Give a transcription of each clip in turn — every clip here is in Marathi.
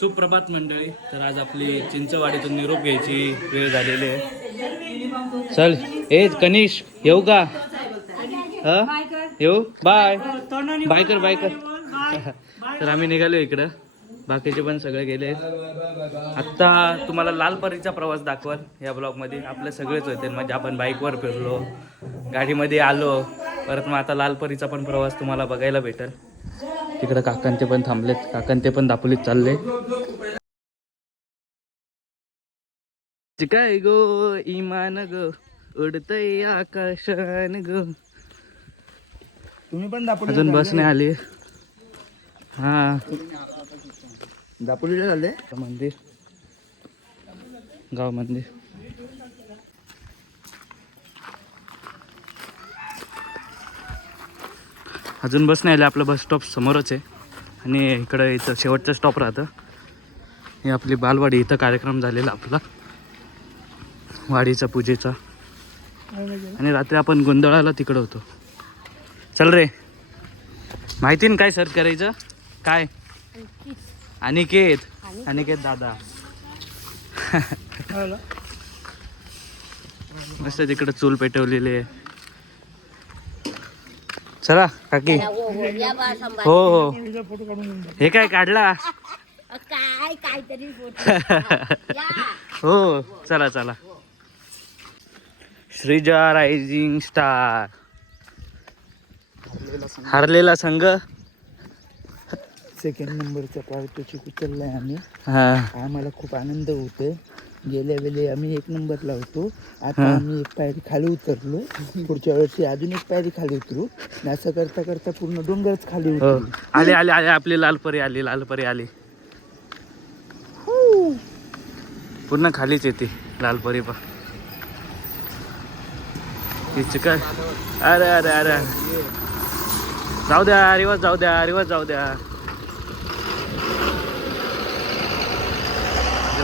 सुप्रभात मंडळी. तर आज आपली चिंचवाडीतून निरोप घ्यायची वेळ झालेली आहे. चल ए कनिष येऊ का? ह? येऊ? बाय. बाय कर बाय कर. तर आम्ही निघालो इकडं. बाकीचे पण सगळे गेले आत्ता तुम्हाला लालपरीचा प्रवास दाखवाल या ब्लॉगमध्ये. आपले सगळेच होते. म्हणजे आपण बाईकवर फिरलो गाडीमध्ये आलो. परत मग आता लालपरीचा पण प्रवास तुम्हाला बघायला भेटेल. तिकडं काकांते पण थांबलेत. काकांते पण दापोलीत चालले. काय गो इमान ग उडतय आकाशान ग. तुम्ही पण दापोली अजून बस नाही आली. हा. दापोलीला झाले मंदिर गाव मंदिर. अजून बस नाही आले आपलं बस स्टॉप समोरच आहे. आणि इकडं इथं शेवटचं स्टॉप राहतं. हे आपली बालवाडी इथं कार्यक्रम झालेला आपला. वाडीचा पूजेचा. आणि रात्री आपण गोंधळाला तिकडं होतो. चल रे. माहिती ना काय सर्च करायचं? काय? अनिकेत. अनिकेत दादा. मस्त तिकडे चूल पेटवलेली आहे. चला काकी. हो हो हे काय काढला? काय काहीतरी फोटो. हो चला चला. Sreeja rising star. हरलेला संघ. सेकंड नंबरचा पारितोषिक उचललाय आम्ही. हा. आम्हाला खूप आनंद होतोय. गेल्या वेळी आम्ही एक नंबर लावतो आता आम्ही एक पायरी खाली उतरलो. पुढच्या वर्षी अजून एक पायरी खाली उतरू. असं करता करता पूर्ण डोंगरच खाली हो. उतरू आले आले आले. आपली लालपरी आली लालपरी आली. पूर्ण खालीच येते. लालपरी पा तिची काय अरे अरे अरे. जाऊ द्या रिवाज जाऊ द्या रिवाज जाऊ द्या.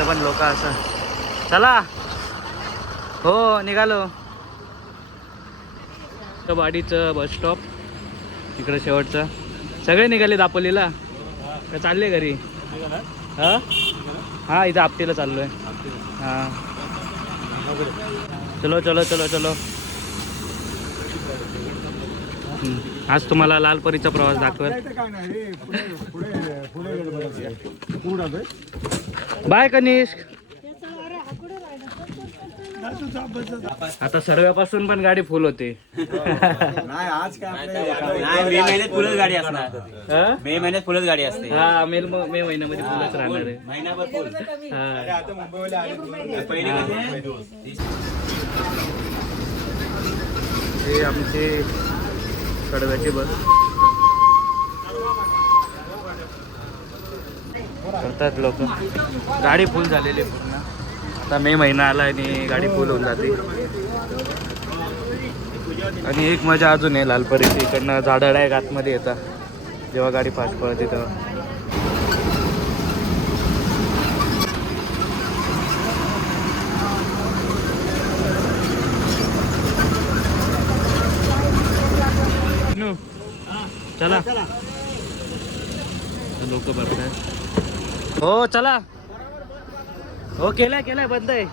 पण लोक असं. चला. हो निघालो. वाडीचं बस स्टॉप इकडं शेवटचं. सगळे निघाले दापोलीला? का चालले घरी? हा? हा इथं आपटीला चाललोय. हा. चलो चलो चलो चलो. आज तुम्हाला लालपरीचा प्रवास दाखवेल. बाय कनिष्क. आता सर्व्यापासून पण गाडी फुल होते. नाही मे महिन्यात फुलच गाडी असणार. हा? मे महिन्यात फुलच गाडी असते. हा मे मे महिन्यामध्ये फुलच राहणार आहे. महिनाभर फुल हा. हे आमचे कडव्याची बस. करतात लोक. गाडी फुल झालेली आहे पूर्ण. आता मे महिना आला आणि गाडी फुल होऊन जाते. आणि एक मजा अजून आहे लालपरीची. इकडनं झाडं आहे आतमध्ये येतात. जेव्हा गाडी फास्ट पळते तेव्हा. नु, चला. लोक हो चला. हो केलाय केलाय बंद आहे.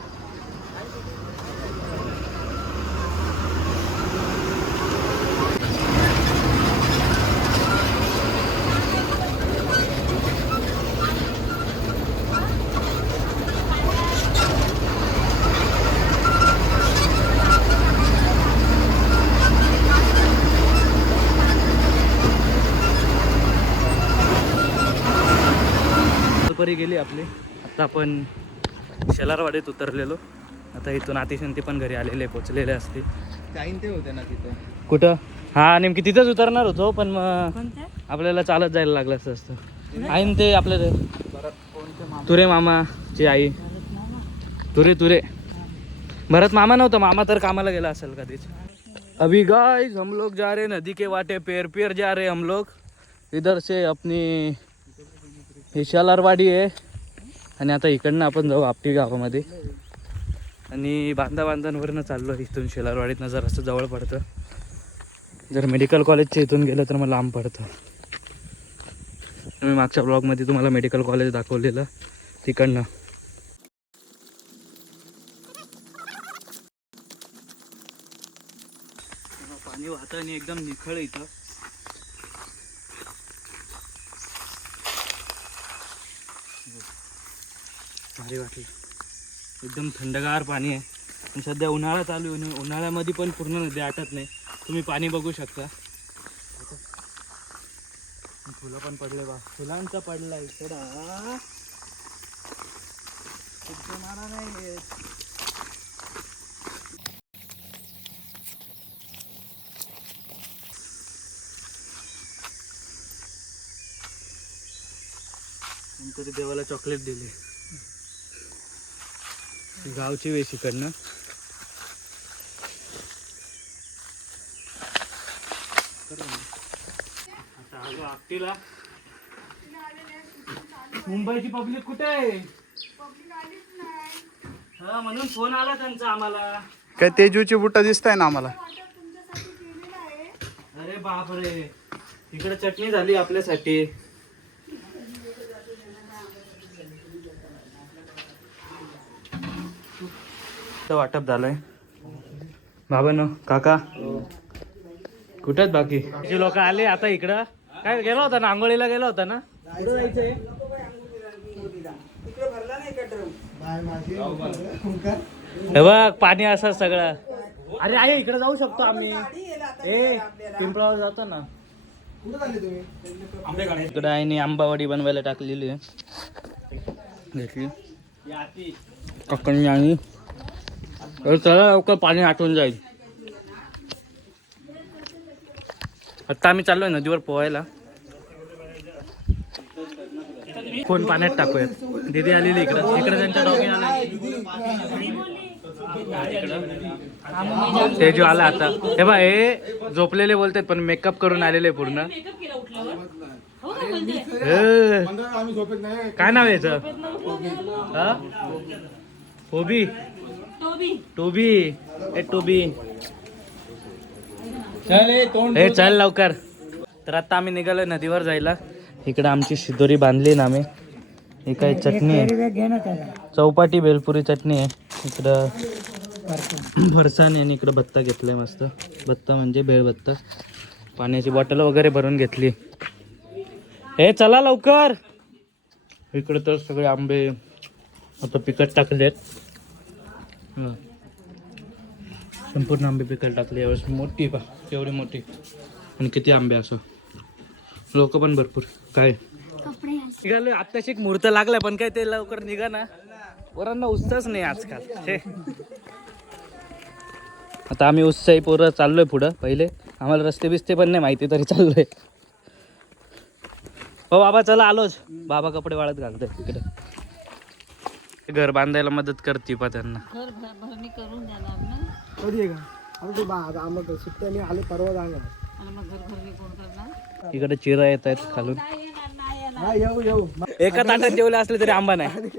गेली आपली. आता आपण शेलारवाडीत उतरलेलो. आता इथून अतिशंती पण घरी आलेले पोचलेले असते काही ते होते ना तिथं. कुठं? हा नेमकी तिथंच उतरणार होतो पण मग आपल्याला चालत जायला लागलं असं असतं. आईन ते आपल्या तुरे मामाची आई. तुरे तुरे. भरत मामा नव्हता मामा तर कामाला गेला असेल कधीच. अभी गाइस हम लोग जा रहे नदी के वाटे पेर पेर जा रहे हम लोग. इधर से अपनी हे शेलारवाडी आहे आणि आता इकडनं आपण जाऊ आपटी गावामध्ये. आणि बांधा बांधांवरनं चाललो इथून शेलारवाडीतनं जर असं जवळ पडतं. जर मेडिकल कॉलेजच्या इथून गेलं तर मग लांब पडतं. मी मागच्या ब्लॉगमध्ये तुम्हाला मेडिकल कॉलेज दाखवलेलं तिकडनं. पाणी वाहतं आणि एकदम निखळ इथं. भारी वाटलं. एकदम थंडगार पाणी आहे. आणि सध्या उन्हाळा चालू आहे. उन्हाळ्यामध्ये पण पूर्ण नदी आटत नाही. तुम्ही पाणी बघू शकता. फुलं पण पडले बा. फुलांचा पडला इकडा नाही नंतर देवाला चॉकलेट दिले. गावची वेश इकडनं आपटीला. मुंबईची पब्लिक कुठे आहे? हा म्हणून फोन आला त्यांचा आम्हाला. काय तेजूची बुट्टा दिसत आहे ना आम्हाला? अरे बापरे. इकडे चटणी झाली आपल्यासाठी. तर वाटप झालंय. बाबानो काका. कुठेच बाकी? जे लोक आले आता इकडं. काय गेला होता ना? आंघोळीला गेला होता ना? हे बघ पाणी असं सगळं. अरे आहे इकडे जाऊ शकतो आम्ही. ए पिंपळावर जातो ना. इकडे आईने आंबावडी बनवायला टाकलेली आहे. घेतली काकांनी आणि चला लवकर पाणी आटून जाईल. आता आम्ही चाललोय नदीवर पोहायला. फोन पाण्यात टाकूयात. दीदी आलेली इकडं. इकडे त्यांच्या डॉगी आला ते जो आला आता. हे बा हे झोपलेले बोलतात पण मेकअप करून आलेले पूर्ण. काय नाव आहे याचं? होबी टोबी? टोबी. ए टोबी. हे चल लवकर. तर आता आम्ही निघालोय नदीवर जायला. इकडे आमची शिदोरी बांधली ना आम्ही. ही काय चटणी. आहे चौपाटी बेलपुरी चटणी आहे. इकडं फरसाण आहे आणि इकडं भत्ता घेतलाय मस्त. भत्ता म्हणजे भेळ भत्ता. पाण्याची बॉटल वगैरे भरून घेतली. हे चला लवकर. इकडे तर सगळे आंबे आता पिकट टाकलेत. हं. संपूर्ण आंबे पिकट टाकले यावेळेस मोठी पा एवढी मोठी. आणि किती आंबे असं. लोक पण भरपूर. काय? निघालो आत्ताशी एक मुहूर्त लागलाय पण काय ते लवकर निघा ना. पोरांना उत्साहच नाही आजकाल. छे आता आम्ही उत्साही पोरं चाललोय पुढं पहिले. आम्हाला रस्ते बिस्ते पण नाही माहिती तरी चाललोय. हो बाबा चला आलोच. बाबा कपडे वाळत घालतोय तिकडे घर बांधायला मदत करते पा त्यांना. घर भर- भरणी करून द्यायला ना? कधी आहे का? आता ते बा आता आम्हाला सुट्ट्या मी आले परवा जाणार. आणि मग घर भरणी कोण करणार? इकडे चिरा येत आहेत खालून. नाही येणार नाही येणार. हा येऊ येऊ. एका ताटात जेवले असले तरी आंबा नाही.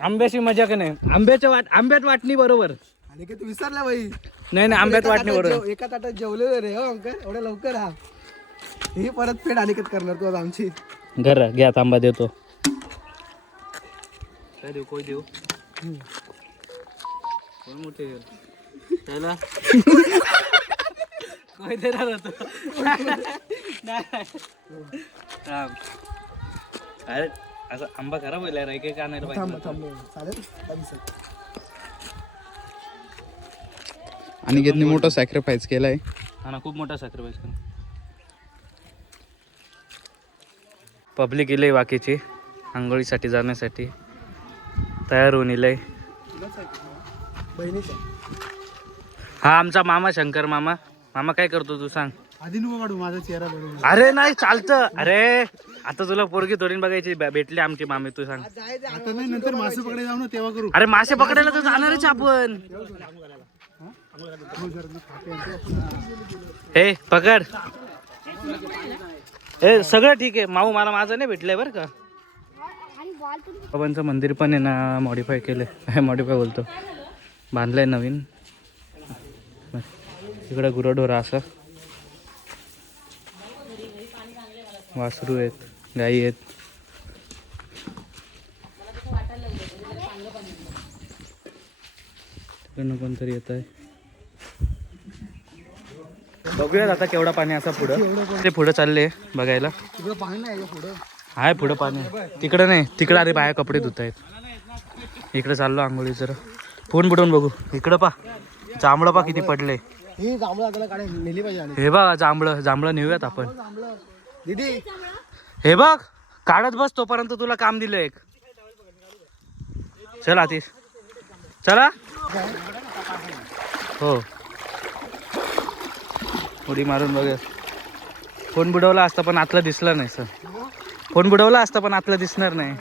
आंब्याची मजा का नाही? आंब्याच्या वाट आंब्यात वाटणी बरोबर. आणि तू विसरला बाई? नाही नाही आंब्यात वाटणी बरोबर. जेव- एका ताटात जेवलेलं रे हो अंकल. एवढ्या लवकर हा. ही परत फेड अनिकेत करणार तू आज आमची? घर घ्या आंबा देतो. काय देऊ कोय देऊ? कोण मोठे त्याला? काय देणार होतो? थांब. अरे असं आंबा खराब होईल यार एक एक आणायला थांब पाहिजे थांब. चालेल? आता दिसत. अनिकेतने मोठा सॅक्रिफाईस केलाय. हा ना खूप मोठा सॅक्रिफाईस करा पब्लिक इलंय बाकीची आंघोळीसाठी जाण्यासाठी. तयार होऊन इलंय. हा आमचा मामा शंकर मामा. मामा काय करतो तू सांग. आधी नको काढू माझा चेहरा बघून अरे नाही चालतं. अरे आता तुला पोरगी तोडीन बघायची भे- भेटली आमची मामी तू सांग. आता नाही नंतर मासे पकडे जाऊ ना तेव्हा करू. अरे मासे पकडायला तर जाणारच आपण. हे पकड. हे सगळं ठीक आहे. माऊ मला माझं नाही भेटलंय बरं का? बाबांचं मंदिर पण आहे ना मॉडीफाय केलंय. मॉडीफाय बोलतो. बांधलंय नवीन. इकडं गुरंढोरा असं. वासरू आहेत गाई आहेत. तिकडनं कोणतरी येत आहे. बघूयात आता केवढा पाणी असा पुढं. ते पुढं चालले बघायला. आहे पुढं पाणी. तिकडं नाही तिकडं अरे बाया कपडे धुत आहेत इकडे चाललो आंघोळी जर. फोन बुडवून बघू. इकडं पा. जांभळं पा किती पडले. हे बघ जांभळं जांभळं नेऊयात आपण. हे बघ काढत बस तोपर्यंत तुला काम दिलं एक. चल आतिश. चला. हो. उडी मारून बघ फोन बुडवला असता पण आतलं दिसलं नाही सर. फोन बुडवला असता पण आतलं दिसणार नाही.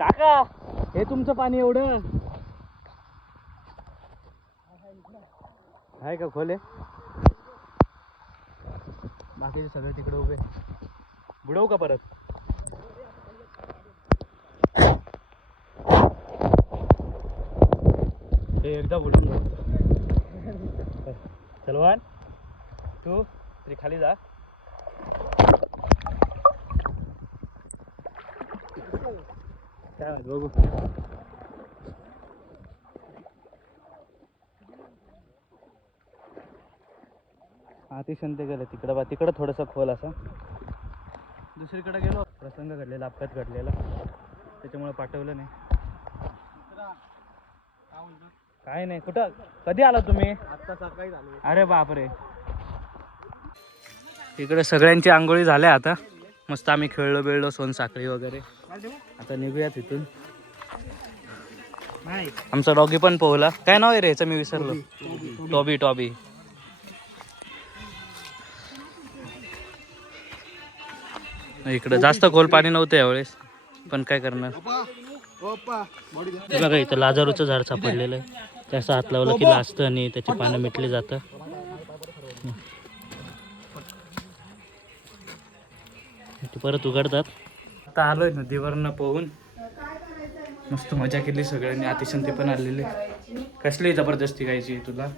काका! हे तुमचं पाणी एवढं? आहे का खोले? बाकीचे सगळे तिकडे उभे. बुडवू का परत? ते एकदा बोलून चलवान तू तरी खाली जा. काय माहीत, बघू. अतिशय ते गेलं तिकडं बा तिकडं थोडंसं खोल असं. दुसरीकडे गेलो प्रसंग घडलेला अपघात घडलेला. त्याच्यामुळे पाठवलं नाही. काय नाही कुठं? कधी आला तुम्ही? अरे बापरे. इकडे सगळ्यांची आंघोळी झाल्या आता. मस्त आम्ही खेळलो बिळलो सोन साखळी वगैरे. आता निघूयात इथून. आमचा डॉगी पण पोहला. काय नाव आहे रे याचं? मी विसरलो. Toby Toby. इकडे जास्त खोल पाणी नव्हतं यावेळेस. पण काय करणार? इथं लाजारूचं झाड सापडलेलं आहे. त्याचा हात लावला की लाजतं आणि त्याची पानं मिटली जातं. ते परत उघडतात. आता आलोय नदीवरनं पोहून. मस्त मजा केली सगळ्यांनी. अतिशंती पण आलेली. कसली जबरदस्ती गायची तुला?